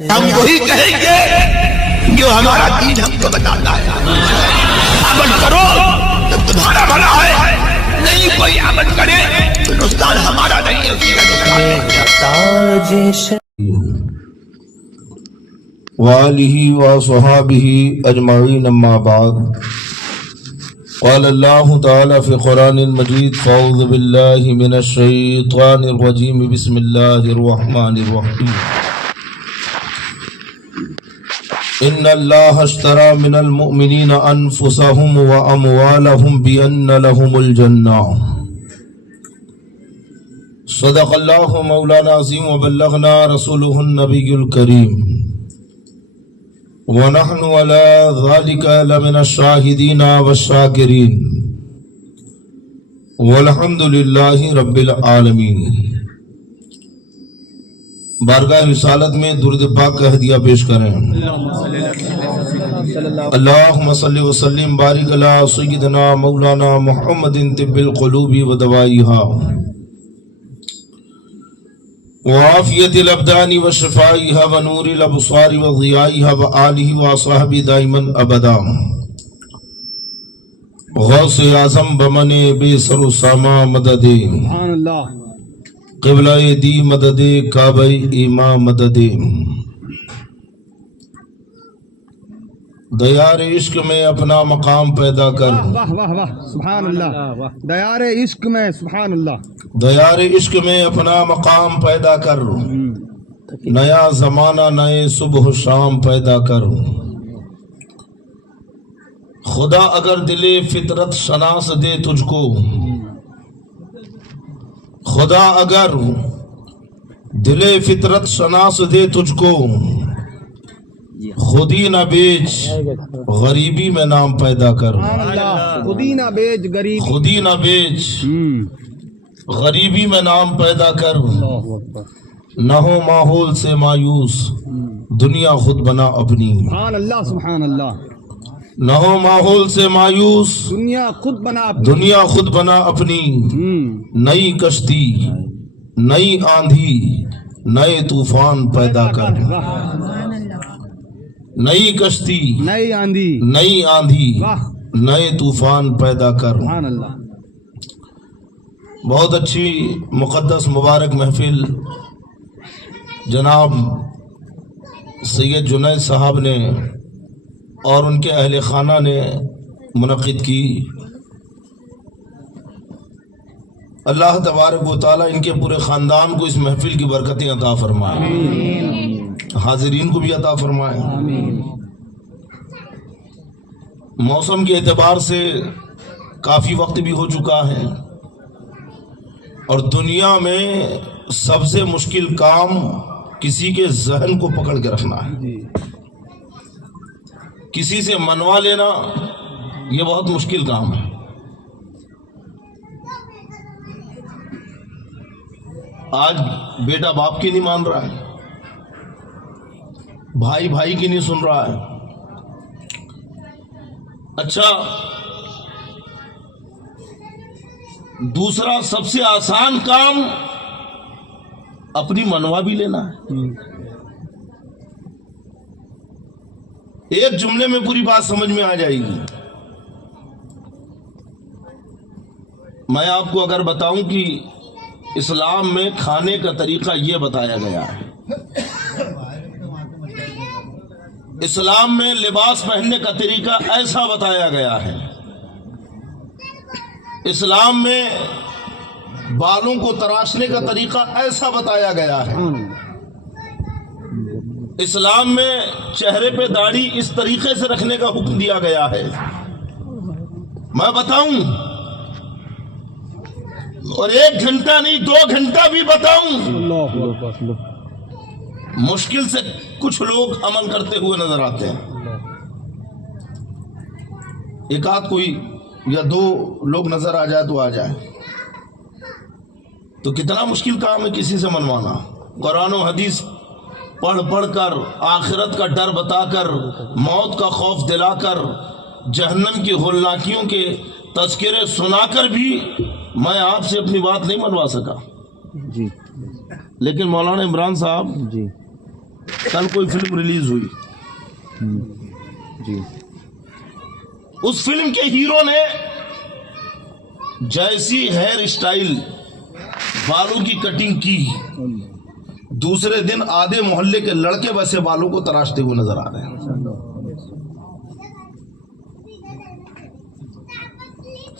ہم وہی کہیں گے جو ہمارا دین ہم کو بتاتا ہے. عمل کرو تو تمہارا بھلا ہے, نہیں کوئی عمل کرے تو نقصان ہمارا نہیں ہے, اسی کا نقصان. وآلہ وصحابہ اجمعین, اما بعد. قال اللہ تعالی فی قرآن المجید فاعوذ باللہ من الشیطان الرجیم بسم اللہ الرحمن الرحیم. ان اللہ اشترى من المؤمنین انفسهم واموالهم بان لهم الجنہ. صدق اللہ مولانا عظیم وبلغنا رسولہ النبی الکریم ونحن على ذلك لمن الشاہدین والشاکرین والحمد للہ رب العالمین. بارگاہ رسالت میں درود پاک کا ہدیہ پیش کریں. اللہم صلی وسلم بارک علی سیدنا مولانا محمد طب القلوب ودوائیہا وعافیت الابدان وشفائیہا ونور الابصار وضیائیہا وآلہ وصحبہ دائما ابدا. غوث اعظم بمن بے سر و ساما مدد, قبلہ دی مدد, کعبہ ایما مدد. دیار عشق میں اپنا مقام پیدا کر. واہ واہ واہ سبحان اللہ. دیار عشق میں سبحان اللہ. دیار عشق میں اپنا مقام پیدا کر. نیا زمانہ نئے صبح و شام پیدا کر. خدا اگر دل فطرت شناس دے تجھ کو, خدا اگر دل فطرت شناس دے تجھ کو, خودی نہ بیچ غریبی میں نام پیدا کر. خودی نہ بیچ غریب, خودی نہ بیچ غریبی میں نام پیدا کر. نہ ہو ماحول سے مایوس دنیا خود بنا اپنی. سبحان اللہ سبحان اللہ. نہ ہو ماحول سے مایوس دنیا خود بنا دنیا خود بنا اپنی. نئی کشتی نئی آندھی نئے طوفان پیدا کر. نئی کشتی نئی آندھی نئی آندھی نئے طوفان پیدا کر. سبحان اللہ. بہت اچھی مقدس مبارک محفل جناب سید جنید صاحب نے اور ان کے اہل خانہ نے منعقد کی. اللہ تبارک و تعالیٰ ان کے پورے خاندان کو اس محفل کی برکتیں عطا فرمائے, حاضرین کو بھی عطا فرمائے. موسم کے اعتبار سے کافی وقت بھی ہو چکا ہے اور دنیا میں سب سے مشکل کام کسی کے ذہن کو پکڑ کے رکھنا ہے. کسی سے منوا لینا یہ بہت مشکل کام ہے. آج بیٹا باپ کی نہیں مان رہا ہے, بھائی بھائی کی نہیں سن رہا ہے. اچھا, دوسرا سب سے آسان کام اپنی منوا بھی لینا ہے. ایک جملے میں پوری بات سمجھ میں آ جائے گی. میں آپ کو اگر بتاؤں کہ اسلام میں کھانے کا طریقہ یہ بتایا گیا ہے, اسلام میں لباس پہننے کا طریقہ ایسا بتایا گیا ہے, اسلام میں بالوں کو تراشنے کا طریقہ ایسا بتایا گیا ہے, اسلام میں چہرے پہ داڑھی اس طریقے سے رکھنے کا حکم دیا گیا ہے. میں بتاؤں اور 1 گھنٹہ نہیں 2 گھنٹہ بھی بتاؤں, مشکل سے کچھ لوگ عمل کرتے ہوئے نظر آتے ہیں. ایک آدھ کوئی یا 2 لوگ نظر آ جائے تو آ جائے. تو کتنا مشکل کام ہے کسی سے منوانا. قرآن و حدیث پڑھ پڑھ کر, آخرت کا ڈر بتا کر, موت کا خوف دلا کر, جہنم کی ہولناکیوں کے تذکرے سنا کر بھی میں آپ سے اپنی بات نہیں منوا سکا. جی لیکن مولانا عمران صاحب جی کل کوئی فلم ریلیز ہوئی, جی اس فلم کے ہیرو نے جیسی ہیئر اسٹائل بالوں کی کٹنگ کی, دوسرے دن آدھے محلے کے لڑکے ویسے بالوں کو تراشتے ہوئے نظر آ رہے ہیں.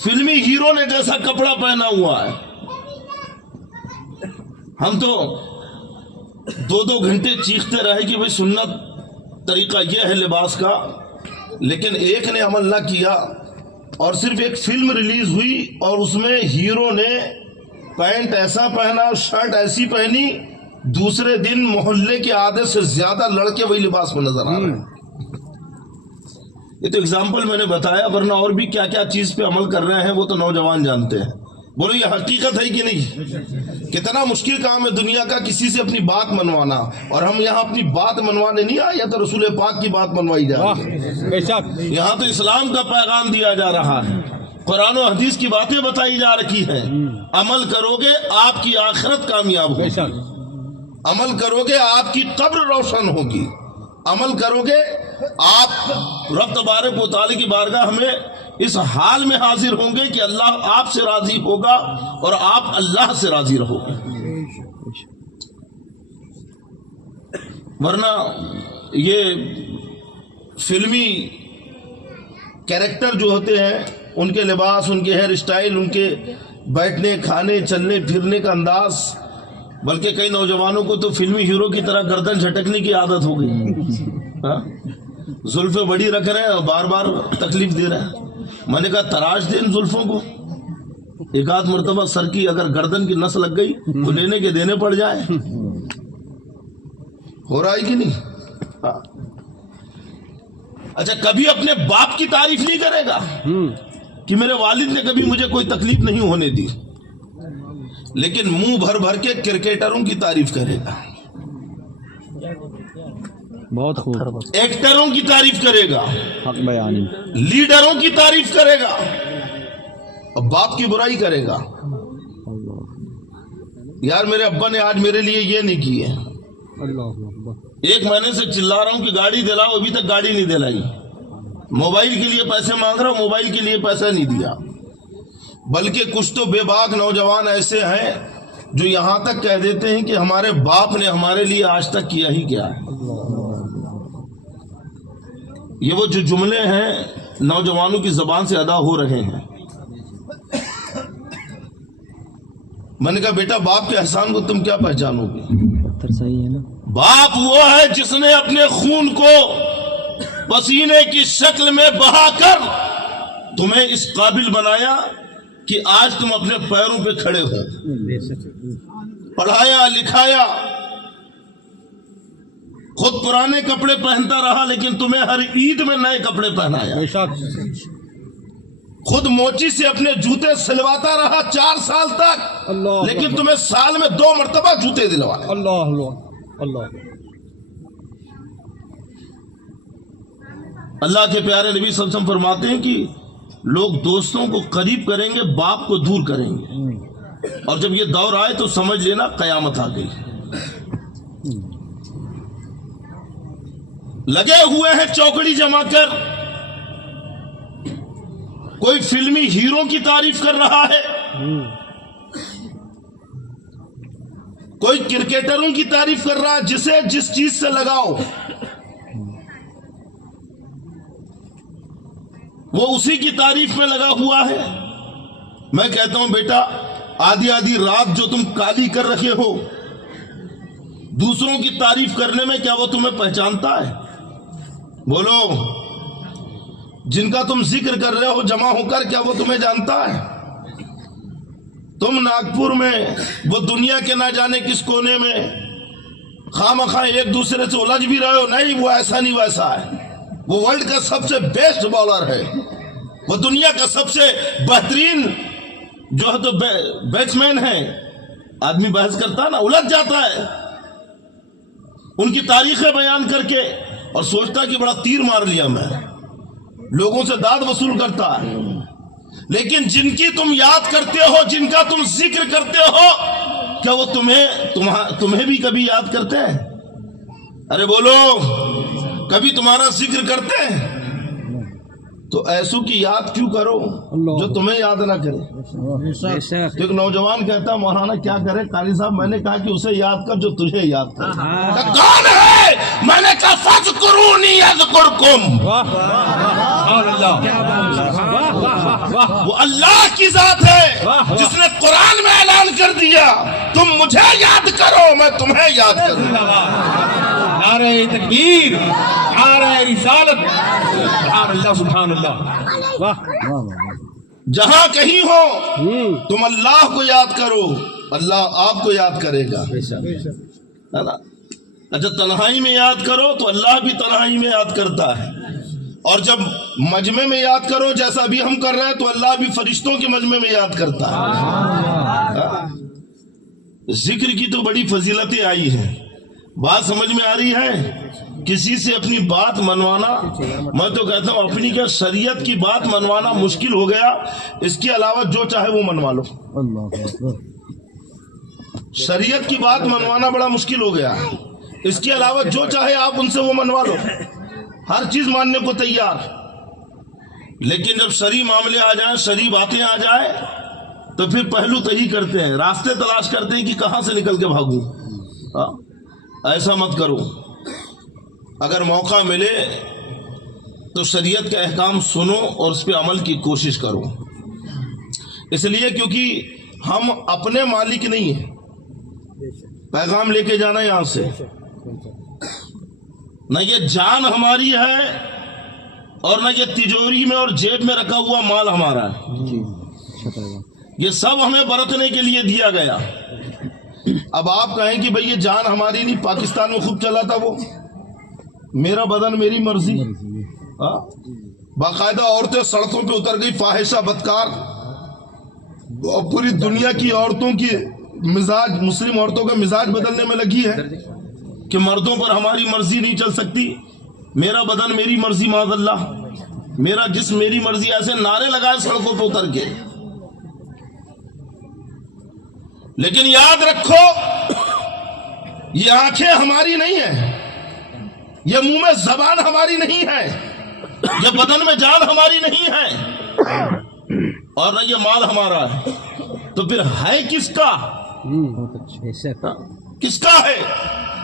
فلمی ہیرو نے جیسا کپڑا پہنا ہوا ہے, ہم تو 2-2 گھنٹے چیختے رہے کہ بھئی سنت طریقہ یہ ہے لباس کا, لیکن ایک نے عمل نہ کیا اور صرف ایک فلم ریلیز ہوئی اور اس میں ہیرو نے پینٹ ایسا پہنا, شرٹ ایسی پہنی, دوسرے دن محلے کے آدھے سے زیادہ لڑکے وہی لباس میں نظر آ رہے ہیں. یہ تو اگزامپل میں نے بتایا, ورنہ اور بھی کیا کیا چیز پہ عمل کر رہے ہیں وہ تو نوجوان جانتے ہیں. بولو یہ حقیقت ہے کہ نہیں؟ کتنا مشکل کام ہے دنیا کا کسی سے اپنی بات منوانا, اور ہم یہاں اپنی بات منوانے نہیں آئے, یا تو رسول پاک کی بات منوائی جا رہی ہے. یہاں تو اسلام کا پیغام دیا جا رہا ہے, قرآن و حدیث کی باتیں بتائی جا رکھی ہیں. عمل کرو گے آپ کی آخرت کامیاب ہوگی, عمل کرو گے آپ کی قبر روشن ہوگی, عمل کرو گے آپ رب تبارک و تعالی کی بارگاہ میں اس حال میں حاضر ہوں گے کہ اللہ آپ سے راضی ہوگا اور آپ اللہ سے راضی رہو گے. ورنہ یہ فلمی کیریکٹر جو ہوتے ہیں, ان کے لباس, ان کے ہیئر اسٹائل, ان کے بیٹھنے کھانے چلنے پھرنے کا انداز, بلکہ کئی نوجوانوں کو تو فلمی ہیرو کی طرح گردن جھٹکنے کی عادت ہو گئی, زلفیں بڑی رکھ رہے ہیں اور بار بار تکلیف دے رہے ہیں. میں نے کہا تراش دیں ان زلفوں کو, ایک آدھ مرتبہ سر کی اگر گردن کی نس لگ گئی تو لینے کے دینے پڑ جائے. ہو رہا ہے کہ نہیں؟ اچھا کبھی اپنے باپ کی تعریف نہیں کرے گا کہ میرے والد نے کبھی مجھے کوئی تکلیف نہیں ہونے دی, لیکن منہ بھر بھر کے کرکٹروں کی تعریف کرے گا, بہت خوب, ایکٹروں کی تعریف کرے گا, حق بیانی, لیڈروں کی تعریف کرے گا, اور باپ کی برائی کرے گا. یار میرے ابا نے آج میرے لیے یہ نہیں کی ہے, ایک مہینے سے چلا رہا ہوں کہ گاڑی دلاؤ, ابھی تک گاڑی نہیں دلائی. موبائل کے لیے پیسے مانگ رہا ہوں, موبائل کے لیے پیسہ نہیں دیا. بلکہ کچھ تو بے باک نوجوان ایسے ہیں جو یہاں تک کہہ دیتے ہیں کہ ہمارے باپ نے ہمارے لیے آج تک کیا ہی کیا ہے. یہ وہ جو جملے ہیں نوجوانوں کی زبان سے ادا ہو رہے ہیں. میں نے کہا بیٹا باپ کے احسان کو تم کیا پہچانو گے؟ صحیح ہے نا, باپ وہ ہے جس نے اپنے خون کو پسینے کی شکل میں بہا کر تمہیں اس قابل بنایا کہ آج تم اپنے پیروں پہ کھڑے ہو, پڑھایا لکھایا, خود پرانے کپڑے پہنتا رہا لیکن تمہیں ہر عید میں نئے کپڑے پہنایا, خود موچی سے اپنے جوتے سلواتا رہا 4 سال تک, لیکن تمہیں سال میں 2 مرتبہ جوتے دلوائے. اللہ کے پیارے نبی صلی اللہ علیہ وسلم فرماتے ہیں کہ لوگ دوستوں کو قریب کریں گے, باپ کو دور کریں گے, اور جب یہ دور آئے تو سمجھ لینا قیامت آ گئی. لگے ہوئے ہیں چوکڑی جما کر, کوئی فلمی ہیرو کی تعریف کر رہا ہے, کوئی کرکٹروں کی تعریف کر رہا ہے, جسے جس چیز سے لگاؤ وہ اسی کی تعریف میں لگا ہوا ہے. میں کہتا ہوں بیٹا آدھی آدھی رات جو تم کالی کر رکھے ہو دوسروں کی تعریف کرنے میں, کیا وہ تمہیں پہچانتا ہے؟ بولو, جن کا تم ذکر کر رہے ہو جمع ہو کر, کیا وہ تمہیں جانتا ہے؟ تم ناگپور میں وہ دنیا کے نہ جانے کس کونے میں خواہ ایک دوسرے سے الجھ بھی رہے ہو, نہیں وہ ایسا نہیں ویسا ہے, وہ ورلڈ کا سب سے بیسٹ بالر ہے, وہ دنیا کا سب سے بہترین جو ہے تو بیٹسمین ہے. آدمی بحث کرتا ہے نا, الجھ جاتا ہے ان کی تاریخیں بیان کر کے, اور سوچتا کہ بڑا تیر مار لیا میں, لوگوں سے داد وصول کرتا ہے. لیکن جن کی تم یاد کرتے ہو, جن کا تم ذکر کرتے ہو, کیا وہ تمہیں بھی کبھی یاد کرتے ہیں؟ ارے بولو، کبھی تمہارا ذکر کرتے ہیں تو ایسو کی یاد کیوں کرو جو تمہیں یاد نہ کرے؟ ایک نوجوان کہتا مولانا کیا کرے؟ قاری صاحب میں نے کہا کہ اسے یاد کر جو تجھے یاد کر۔ کون ہے؟ میں نے کہا فاذکرونی اذکرکم۔ وہ اللہ کی ذات ہے جس نے قرآن میں اعلان کر دیا تم مجھے یاد کرو میں تمہیں یاد کروں۔ نعرہ تکبیر، نعرہ رسالت، سبحان اللہ سبحان اللہ۔ جہاں کہیں ہو تم اللہ کو یاد کرو، اللہ آپ کو یاد کرے گا، ہے نا؟ اچھا تنہائی میں یاد کرو تو اللہ بھی تنہائی میں یاد کرتا ہے، اور جب مجمع میں یاد کرو جیسا بھی ہم کر رہے ہیں تو اللہ بھی فرشتوں کے مجمع میں یاد کرتا ہے۔ ذکر کی تو بڑی فضیلتیں آئی ہیں، بات سمجھ میں آ رہی ہے؟ کسی سے اپنی بات منوانا، میں تو کہتا ہوں اپنی کیا شریعت کی بات منوانا مشکل ہو گیا، اس کے علاوہ جو چاہے وہ منوا لو۔ شریعت کی بات منوانا بڑا مشکل ہو گیا، اس کے علاوہ جو چاہے آپ ان سے وہ منوا لو، ہر چیز ماننے کو تیار۔ لیکن جب شرعی معاملے آ جائیں، شرعی باتیں آ جائیں تو پھر پہلو تہی کرتے ہیں، راستے تلاش کرتے ہیں کہ کہاں سے نکل کے بھاگوں۔ ایسا مت کرو، اگر موقع ملے تو شریعت کے احکام سنو اور اس پہ عمل کی کوشش کرو، اس لیے کیونکہ ہم اپنے مالک نہیں ہیں۔ پیغام لے کے جانا یہاں سے، نہ یہ جان ہماری ہے اور نہ یہ تجوری میں اور جیب میں رکھا ہوا مال ہمارا ہے، یہ سب ہمیں برتنے کے لیے دیا گیا۔ اب آپ کہیں کہ بھئی یہ جان ہماری نہیں، پاکستان میں خوب چلا تھا وہ میرا بدن میری مرضی، باقاعدہ عورتیں سڑکوں پہ اتر گئی فاحشہ بدکار، اور پوری دنیا کی عورتوں کی مزاج، مسلم عورتوں کا مزاج بدلنے میں لگی ہے کہ مردوں پر ہماری مرضی نہیں چل سکتی، میرا بدن میری مرضی، معاذ اللہ میرا جسم میری مرضی، ایسے نعرے لگائے سڑکوں پہ اتر کے۔ لیکن یاد رکھو یہ آنکھیں ہماری نہیں ہیں، یہ منہ میں زبان ہماری نہیں ہے، یہ بدن میں جان ہماری نہیں ہے، اور نہ یہ مال ہمارا ہے، تو پھر ہے کس کا؟ کس کا ہے؟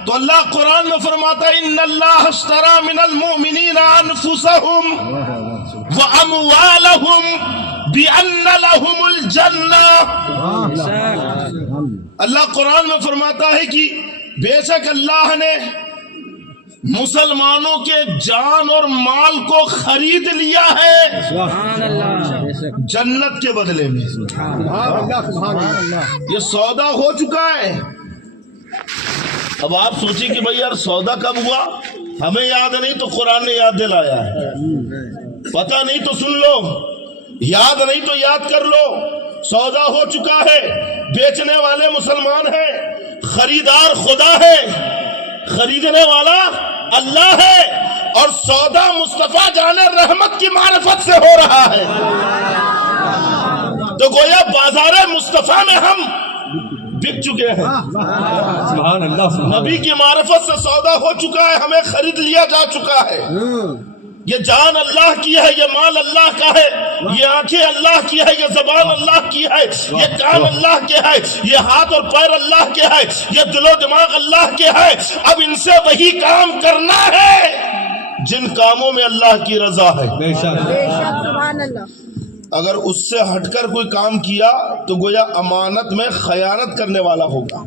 تو اللہ قرآن میں فرماتا ہے ان اللہ اشترى من المؤمنین انفسهم واموالهم بان لهم الجنہ۔ اللہ قرآن میں فرماتا ہے کہ بے شک اللہ نے مسلمانوں کے جان اور مال کو خرید لیا ہے جنت کے بدلے میں، یہ سودا ہو چکا ہے۔ اب آپ سوچیں کہ بھئی یار سودا کب ہوا؟ ہمیں یاد نہیں تو قرآن نے یاد دلایا ہے، پتہ نہیں تو سن لو، یاد نہیں تو یاد کر لو، سودا ہو چکا ہے، بیچنے والے مسلمان ہیں، خریدار خدا ہے، خریدنے والا اللہ ہے، اور سودا مصطفیٰ جان رحمت کی معرفت سے ہو رہا ہے۔ تو گویا بازار مصطفیٰ میں ہم بک چکے ہیں، سبحان اللہ، نبی کی معرفت سے سودا ہو چکا ہے، ہمیں خرید لیا جا چکا ہے۔ یہ جان اللہ کی ہے، یہ مال اللہ کا ہے، یہ آنکھیں اللہ کی ہے، یہ زبان اللہ کی ہے، یہ کان اللہ کے ہے، یہ ہاتھ اور پیر اللہ کے ہے، یہ دل و دماغ اللہ کے ہے۔ اب ان سے وہی کام کرنا ہے جن کاموں میں اللہ کی رضا ہے۔ بے شک سبحان اللہ۔ اگر اس سے ہٹ کر کوئی کام کیا تو گویا امانت میں خیانت کرنے والا ہوگا،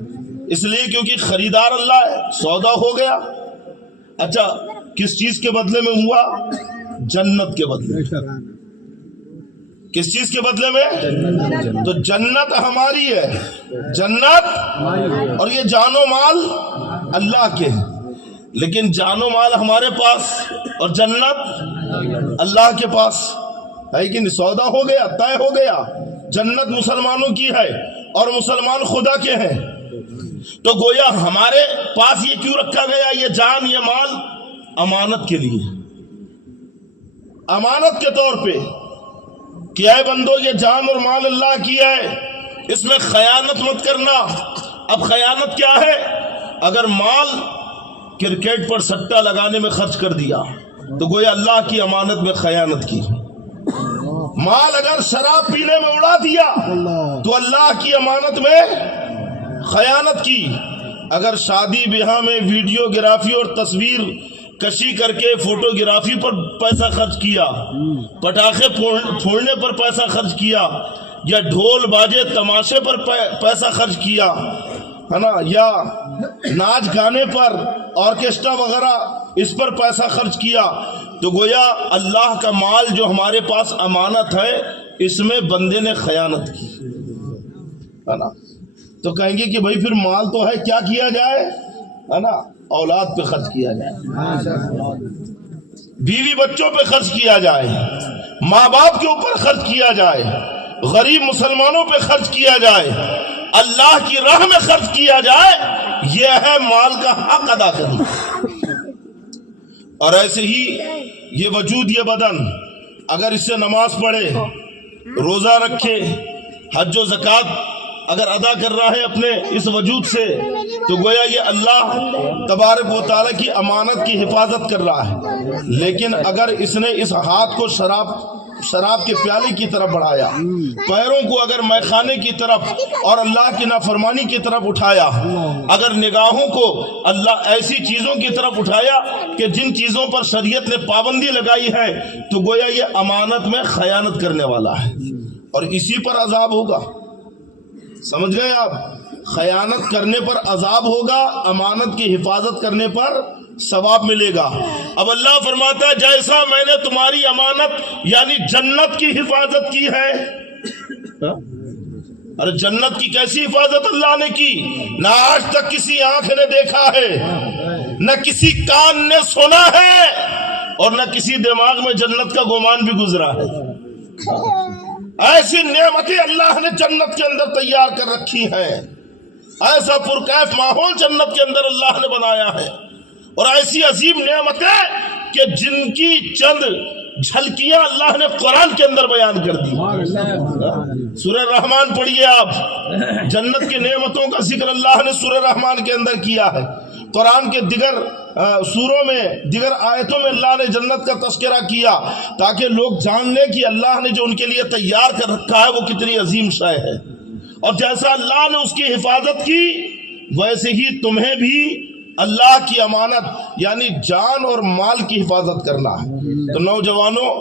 اس لیے کیونکہ خریدار اللہ ہے، سودا ہو گیا۔ اچھا کس چیز کے بدلے میں ہوا؟ جنت کے بدلے میں۔ کس چیز کے بدلے میں؟ تو جنت ہماری ہے، جنت اور یہ جان و مال اللہ کے ہیں، لیکن جان و مال ہمارے پاس اور جنت اللہ کے پاس ہے کہ نہیں؟ سودا ہو گیا، طے ہو گیا، جنت مسلمانوں کی ہے اور مسلمان خدا کے ہیں۔ تو گویا ہمارے پاس یہ کیوں رکھا گیا؟ یہ جان یہ مال امانت کے لیے، امانت کے طور پہ کہ اے بندو یہ جان اور مال اللہ کی ہے، اس میں خیانت مت کرنا۔ اب خیانت کیا ہے؟ اگر مال کرکٹ پر سٹا لگانے میں خرچ کر دیا تو گویا اللہ کی امانت میں خیانت کی. مال اگر شراب پینے میں اڑا دیا تو اللہ کی امانت میں خیانت کی. اگر شادی بیاہ میں ویڈیو گرافی اور تصویر کشی کر کے فوٹوگرافی پر پیسہ خرچ کیا، پٹاخے پھوڑنے پر پیسہ خرچ کیا، یا ڈھول باجے تماشے پر پیسہ خرچ کیا ہے نا، یا ناچ گانے پر آرکیسٹرا وغیرہ اس پر پیسہ خرچ کیا، تو گویا اللہ کا مال جو ہمارے پاس امانت ہے اس میں بندے نے خیانت کی ہے نا. تو کہیں گے کہ بھائی پھر مال تو ہے، کیا کیا جائے ہے نا؟ اولاد پہ خرچ کیا جائے، بیوی بچوں پہ خرچ کیا جائے، ماں باپ کے اوپر خرچ کیا جائے، غریب مسلمانوں پہ خرچ کیا جائے، اللہ کی راہ میں خرچ کیا جائے. یہ ہے مال کا حق ادا کرنا. اور ایسے ہی یہ وجود، یہ بدن اگر اس سے نماز پڑھے، روزہ رکھے، حج و زکوٰۃ اگر ادا کر رہا ہے اپنے اس وجود سے، تو گویا یہ اللہ تبارک و تعالیٰ کی امانت کی حفاظت کر رہا ہے. لیکن اگر اس نے اس ہاتھ کو شراب کے پیالے کی طرف بڑھایا، پیروں کو اگر میخانے کی طرف اور اللہ کی نافرمانی کی طرف اٹھایا، اگر نگاہوں کو اللہ ایسی چیزوں کی طرف اٹھایا کہ جن چیزوں پر شریعت نے پابندی لگائی ہے، تو گویا یہ امانت میں خیانت کرنے والا ہے اور اسی پر عذاب ہوگا. سمجھ گئے آپ؟ خیانت کرنے پر عذاب ہوگا، امانت کی حفاظت کرنے پر ثواب ملے گا. اب اللہ فرماتا ہے جیسا میں نے تمہاری امانت یعنی جنت کی حفاظت کی ہے. ارے جنت کی کیسی حفاظت اللہ نے کی؟ نہ آج تک کسی آنکھ نے دیکھا ہے، نہ کسی کان نے سنا ہے، اور نہ کسی دماغ میں جنت کا گمان بھی گزرا ہے. ایسی نعمتیں اللہ نے جنت کے اندر تیار کر رکھی ہیں، ایسا پرکیف ماحول جنت کے اندر اللہ نے بنایا ہے، اور ایسی عظیم نعمتیں کہ جن کی چند جھلکیاں اللہ نے قرآن کے اندر بیان کر دی. سورہ رحمان پڑھیے آپ، جنت کی نعمتوں کا ذکر اللہ نے سورہ رحمان کے اندر کیا ہے. قرآن کے دیگر سوروں میں، دیگر آیتوں میں اللہ نے جنت کا تذکرہ کیا تاکہ لوگ جان لیں کہ اللہ نے جو ان کے لیے تیار کر رکھا ہے وہ کتنی عظیم شے ہے. اور جیسا اللہ نے اس کی حفاظت کی، ویسے ہی تمہیں بھی اللہ کی امانت یعنی جان اور مال کی حفاظت کرنا ہے. تو نوجوانوں،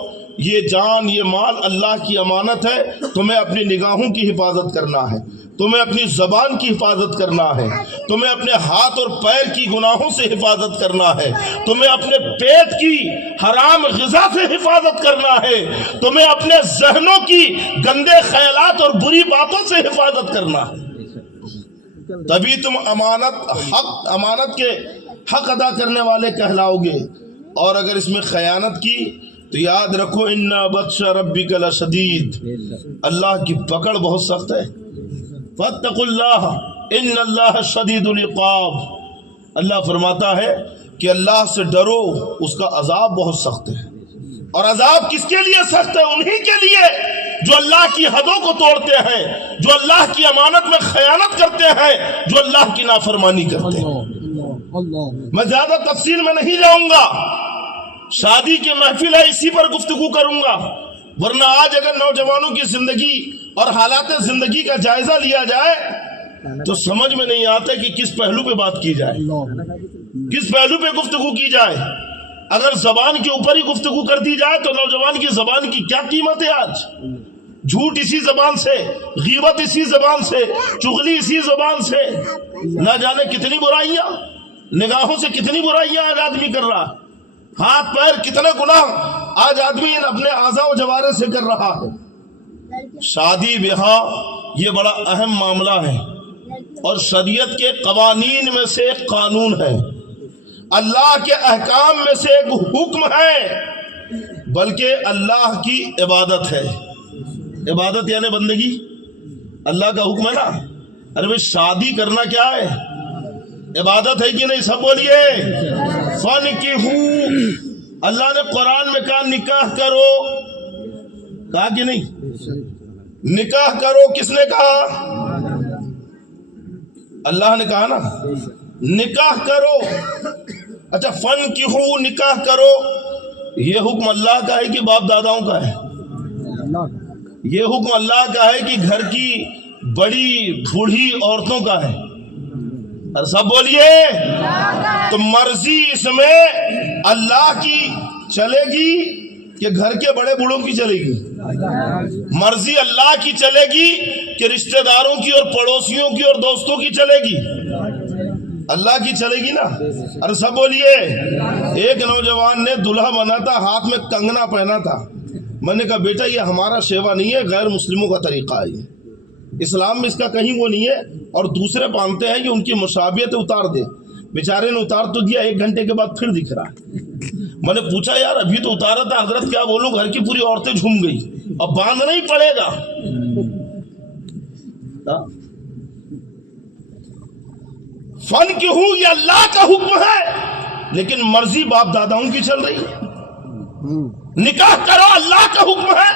یہ جان، یہ مال اللہ کی امانت ہے. تمہیں اپنی نگاہوں کی حفاظت کرنا ہے، تمہیں اپنی زبان کی حفاظت کرنا ہے، تمہیں اپنے ہاتھ اور پیر کی گناہوں سے حفاظت کرنا ہے، تمہیں اپنے پیٹ کی حرام غذا سے حفاظت کرنا ہے، تمہیں اپنے ذہنوں کی گندے خیالات اور بری باتوں سے حفاظت کرنا ہے. تبھی تم امانت کے حق ادا کرنے والے کہلاؤ گے. اور اگر اس میں خیانت کی تو یاد رکھو ان بطش ربک لشدید، اللہ کی پکڑ بہت سخت ہے. فاتقوا اللہ ان اللہ شدید العقاب. اللہ فرماتا ہے کہ اللہ سے ڈرو، اس کا عذاب بہت سخت ہے. اور عذاب کس کے لیے سخت ہے؟ انہی کے لیے جو اللہ کی حدوں کو توڑتے ہیں، جو اللہ کی امانت میں خیانت کرتے ہیں، جو اللہ کی نافرمانی کرتے ہیں. میں زیادہ تفصیل میں نہیں جاؤں گا، شادی کی محفل ہے، اسی پر گفتگو کروں گا. ورنہ آج اگر نوجوانوں کی زندگی اور حالات زندگی کا جائزہ لیا جائے تو سمجھ میں نہیں آتا کہ کس پہلو پہ بات کی جائے، کس پہلو پہ گفتگو کی جائے. اگر زبان کے اوپر ہی گفتگو کر دی جائے تو نوجوان کی زبان کی کیا قیمت ہے؟ آج جھوٹ اسی زبان سے، غیبت اسی زبان سے، چغلی اسی زبان سے، نہ جانے کتنی برائیاں، نگاہوں سے کتنی برائیاں آج آدمی کر رہا، ہاتھ پیر کتنے گناہ آج آدمی اپنے اعضاء و جوارح سے کر رہا ہے. شادی بیاہ یہ بڑا اہم معاملہ ہے اور شریعت کے قوانین میں سے ایک قانون ہے، اللہ کے احکام میں سے ایک حکم ہے، بلکہ اللہ کی عبادت ہے. عبادت یعنی بندگی، اللہ کا حکم ہے نا. ارے بھائی شادی کرنا کیا ہے؟ عبادت ہے کہ نہیں؟ سب بولیے. فَنْكِحُوا، اللہ نے قرآن میں کہا نکاح کرو، کہا کہ نہیں؟ نکاح کرو کس نے کہا؟ اللہ نے کہا نا نکاح کرو. اچھا فن کی ہو نکاح کرو، یہ حکم اللہ کا ہے کہ باپ داداؤں کا ہے؟ یہ حکم اللہ کا ہے کہ گھر کی بڑی بوڑھی عورتوں کا ہے؟ اور سب بولیے تو مرضی اس میں اللہ کی چلے گی کہ گھر کے بڑے بوڑھوں کی چلے گی؟ مرضی اللہ کی چلے گی کہ رشتہ داروں کی اور پڑوسیوں کی اور دوستوں کی چلے گی؟ اللہ کی چلے گی نا؟ ارے سب بولیے. ایک نوجوان نے دلہا بنا تھا، ہاتھ میں کنگنا پہنا تھا. میں نے کہا بیٹا یہ ہمارا شیوا نہیں ہے، غیر مسلموں کا طریقہ ہے، اسلام میں اس کا کہیں وہ نہیں ہے. اور دوسرے مانتے ہیں کہ ان کی مشابہت اتار دے. بیچارے نے اتار تو دیا، 1 گھنٹے کے بعد پھر دکھ رہا. میں نے پوچھا یار ابھی تو اتارا تھا حضرت، کیا بولوں؟ گھر کی پوری عورتیں جھوم گئی. اب باندھنا ہی پڑے گا. فن کی ہوں یہ اللہ کا حکم ہے، لیکن مرضی باپ داداؤں کی چل رہی ہے. نکاح کرو اللہ کا حکم ہے،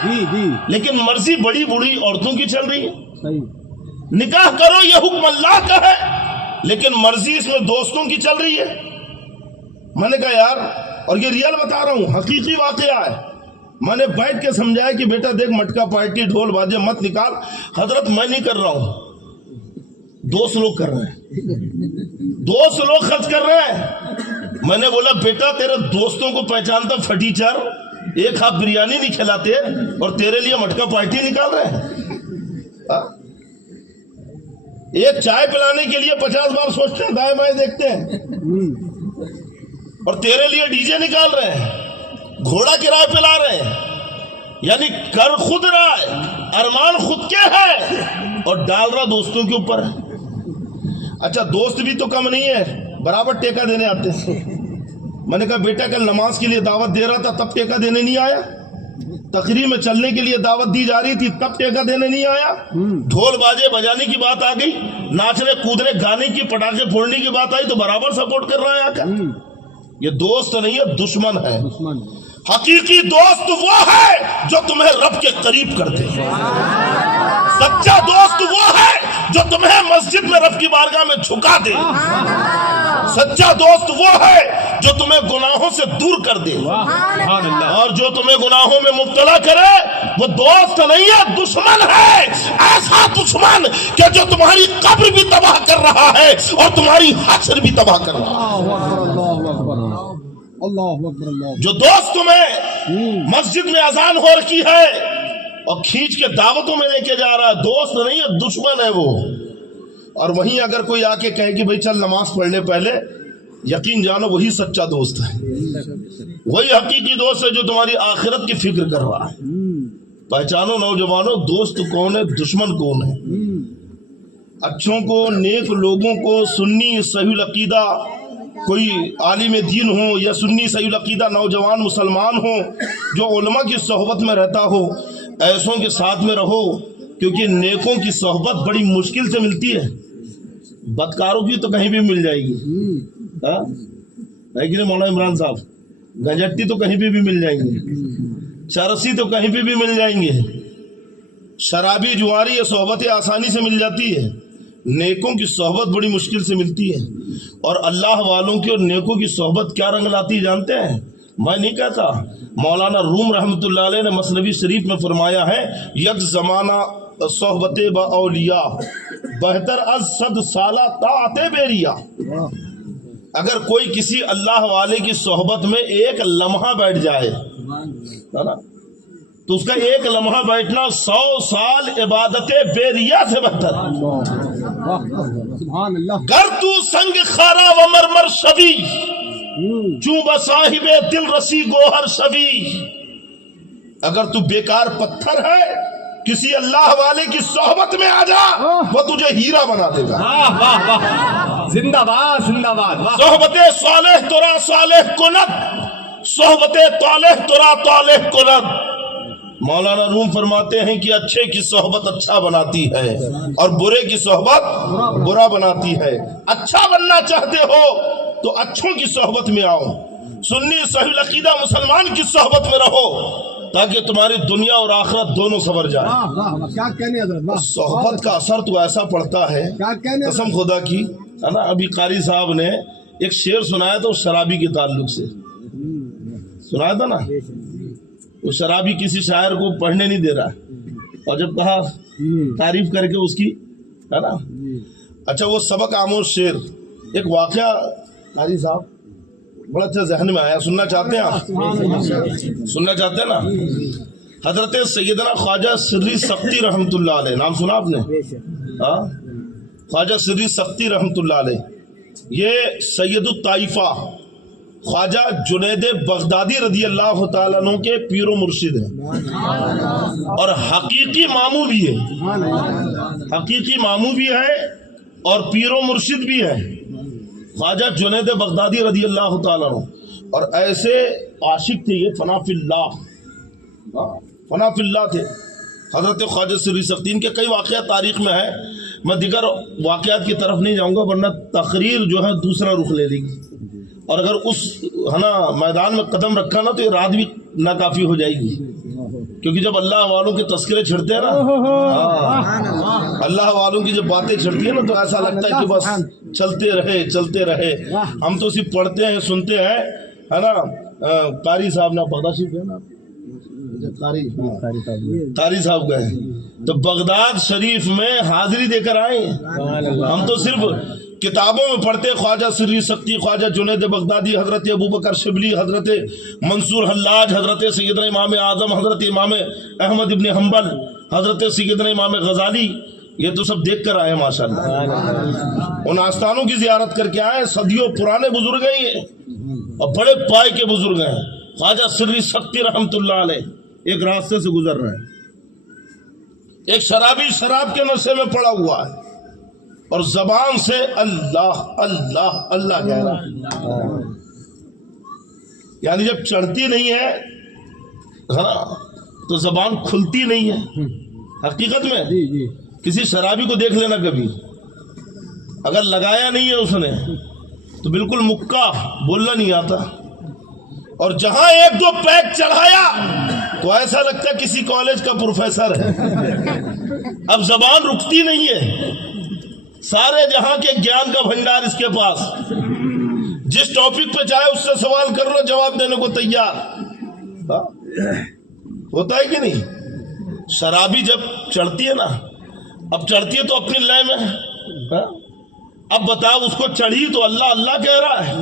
لیکن مرضی بڑی بوڑھی عورتوں کی چل رہی ہے. نکاح کرو یہ حکم اللہ کا ہے، لیکن مرضی اس میں دوستوں کی چل رہی ہے. میں نے کہا یار، اور یہ ریئل بتا رہا ہوں، حقیقی واقعہ ہے. میں نے بیٹھ کے سمجھایا کہ بیٹا دیکھ مٹکا پارٹی ڈھول باجے مت نکال. حضرت میں نہیں کر رہا ہوں، دوست لوگ کر رہے ہیں، دوست لوگ خرچ کر رہے ہیں. میں نے بولا بیٹا تیرے دوستوں کو پہچانتا فرٹیچر، ایک ہاتھ بریانی نہیں کھلاتے اور تیرے لیے مٹکا پارٹی نکال رہے ہیں. ایک چائے پلانے کے لیے 50 بار سوچتے ہیں، دائیں بائیں دیکھتے ہیں، اور تیرے لیے ڈی جے نکال رہے ہیں، گھوڑا کرائے پہ لا رہے ہیں. یعنی کر خود رہا ہے، ارمان خود کے ہے، اور ڈال رہا دوستوں کے اوپر. اچھا دوست بھی تو کم نہیں ہے، برابر ٹیکہ دینے آتے ہیں. میں نے کہا بیٹا کل نماز کے لیے دعوت دے رہا تھا تب ٹیکہ دینے نہیں آیا؟ تقریر میں چلنے کے لیے دعوت دی جا رہی تھی تب ٹیکہ دینے نہیں آیا؟ ڈھول باجے بجانے کی بات آ گئی، ناچنے کودنے گانے کی پٹاخے پھوڑنے کی بات آئی تو برابر سپورٹ کر رہا ہے. آ کر یہ دوست نہیں ہے، دشمن ہے. حقیقی دوست وہ ہے جو تمہیں رب کے قریب کر دے. سچا دوست وہ ہے جو تمہیں مسجد میں رب کی بارگاہ میں جھکا دے. سچا دوست وہ ہے جو تمہیں گناہوں سے دور کر دے، اور جو تمہیں گناہوں میں مبتلا کرے وہ دوست نہیں ہے، دشمن ہے. ایسا دشمن کہ جو تمہاری قبر بھی تباہ کر رہا ہے اور تمہاری حشر بھی تباہ کر رہا ہے. جو دوست تمہیں مسجد میں اذان ہو رکھی ہے اور کھینچ کے دعوتوں میں لے کے جا رہا ہے، دوست نہیں ہے، دشمن ہے وہ. اور وہیں اگر کوئی آ کے کہے کہ بھائی چل نماز پڑھ لے پہلے، یقین جانو وہی سچا دوست ہے، وہی حقیقی دوست ہے جو تمہاری آخرت کی فکر کر رہا ہے. پہچانو نوجوانوں، دوست کون ہے، دشمن کون ہے. اچھوں کو، نیک لوگوں کو، سنی صحیح العقیدہ کوئی عالم دین ہو یا سنی صحیح العقیدہ نوجوان مسلمان ہو جو علماء کی صحبت میں رہتا ہو، ایسوں کے ساتھ میں رہو، کیونکہ نیکوں کی صحبت بڑی مشکل سے ملتی ہے. بدکاروں کی تو کہیں بھی مل جائے گی، ہے کہ نہیں مولانا عمران صاحب؟ گنجٹی تو کہیں بھی مل جائیں گے، چرسی تو کہیں بھی مل جائیں گے، شرابی جواری یہ صحبتیں آسانی سے مل جاتی ہے. نیکوں کی صحبت بڑی مشکل سے ملتی ہے. اور اللہ والوں کی اور نیکوں کی صحبت کیا رنگ لاتی جانتے ہیں؟ میں نہیں کہتا، مولانا روم رحمۃ اللہ علیہ نے مثنوی شریف میں فرمایا ہے، یک زمانہ صحبت با اولیاء بہتر از 100 سالہ طاعت بیریا. اگر کوئی کسی اللہ والے کی صحبت میں ایک لمحہ بیٹھ جائے تو اس کا ایک لمحہ بیٹھنا 100 سال عبادت بیریا سے بہتر. گر تو سنگ خارا و مرمر شبی، چوں بصاحب دل رسی گوہر شبی. اگر تو بیکار پتھر ہے، کسی اللہ والے کی صحبت میں آ جا، وہ تجھے ہیرا بنا دے گا. زندہ باد زندہ باد. صحبت صالح ترا صالح کند، صحبت طالح ترا طالح کند. مولانا روم فرماتے ہیں کہ اچھے کی صحبت اچھا بناتی ہے اور برے کی صحبت برا بناتی ہے. اچھا بننا چاہتے ہو تو اچھوں کی صحبت میں آؤ، سنی صحیح العقیدہ مسلمان کی صحبت میں رہو، تاکہ تمہاری دنیا اور آخرت دونوں سنور جائے. کیا کہنے حضرت، صحبت کا اثر تو ایسا پڑتا ہے قسم خدا کی، ہے نا. ابھی قاری صاحب نے ایک شعر سنایا تھا اس شرابی کے تعلق سے، سنایا تھا نا، وہ شرابی کسی شاعر کو پڑھنے نہیں دے رہا، اور جب کہا تعریف کر کے اس کی، ہے نا. اچھا وہ سبق آموز شعر، ایک واقعہ قاری صاحب بڑا اچھا ذہن میں آیا، سننا چاہتے ہیں آپ؟ سننا چاہتے ہیں نا؟ حضرت سیدنا خواجہ سری سختی رحمۃ اللہ علیہ، نام سنا آپ نے؟ ہاں، خواجہ سری سختی رحمۃ اللہ علیہ، یہ سید الطائفہ خواجہ جنید بغدادی رضی اللہ تعالیٰ عنہ کے پیر و مرشد ہیں، اور حقیقی ماموں بھی ہے، حقیقی ماموں بھی ہے اور پیر و مرشد بھی ہے، خواجہ جنید بغدادی رضی اللہ تعالیٰ عنہ. اور ایسے عاشق تھے یہ، فنا فی اللہ، فنا فی اللہ تھے حضرت خواجہ سری سختی. ان کے کئی واقعات تاریخ میں ہیں، میں دیگر واقعات کی طرف نہیں جاؤں گا ورنہ تقریر جو ہے دوسرا رخ لے لے گی، اور اگر اس ہے نا میدان میں قدم رکھا نا تو یہ رات بھی ناکافی ہو جائے گی، کیونکہ جب اللہ والوں کے تذکرے چھڑتے ہیں نا، اللہ والوں کی جب باتیں چھڑتی ہیں نا تو ایسا لگتا ہے کہ بس چلتے رہے چلتے رہے. ہم تو صرف پڑھتے ہیں سنتے ہیں، ہے نا. قاری صاحب نے بغداد شریف ہے نا، قاری صاحب گئے تو بغداد شریف میں حاضری دے کر آئے. ہم تو صرف کتابوں میں پڑھتے خواجہ سری سختی، خواجہ جنید بغدادی، حضرت ابوبکر شبلی، حضرت منصور حلاج، حضرت سیدنا امام اعظم، حضرت امام احمد ابن حنبل، حضرت سیدنا امام غزالی، یہ تو سب دیکھ کر آئے ماشاءاللہ. ان آستانوں کی زیارت کر کے آئے، صدیوں پرانے بزرگ ہیں یہ اور بڑے پائے کے بزرگ ہیں. خواجہ سری سختی رحمت اللہ علیہ ایک راستے سے گزر رہے ہیں، ایک شرابی شراب کے نشے میں پڑا ہوا ہے اور زبان سے اللہ اللہ اللہ کہہ رہا ہے، یعنی جب چڑھتی نہیں ہے تو زبان کھلتی نہیں ہے. حقیقت میں کسی شرابی کو دیکھ لینا کبھی، اگر لگایا نہیں ہے اس نے تو بالکل مکہ، بولنا نہیں آتا، اور جہاں ایک دو پیک چڑھایا تو ایسا لگتا ہے کسی کالج کا پروفیسر ہے. اب زبان رکتی نہیں ہے، سارے جہاں کے گیان کا بھنڈار اس کے پاس، جس ٹاپک پہ چاہے اس سے سوال کر لو جواب دینے کو تیار. ہوتا ہے کہ نہیں؟ شرابی جب چڑھتی ہے نا، اب چڑھتی ہے تو اپنی لے میں، اب بتاؤ اس کو چڑھی تو اللہ اللہ کہہ رہا ہے،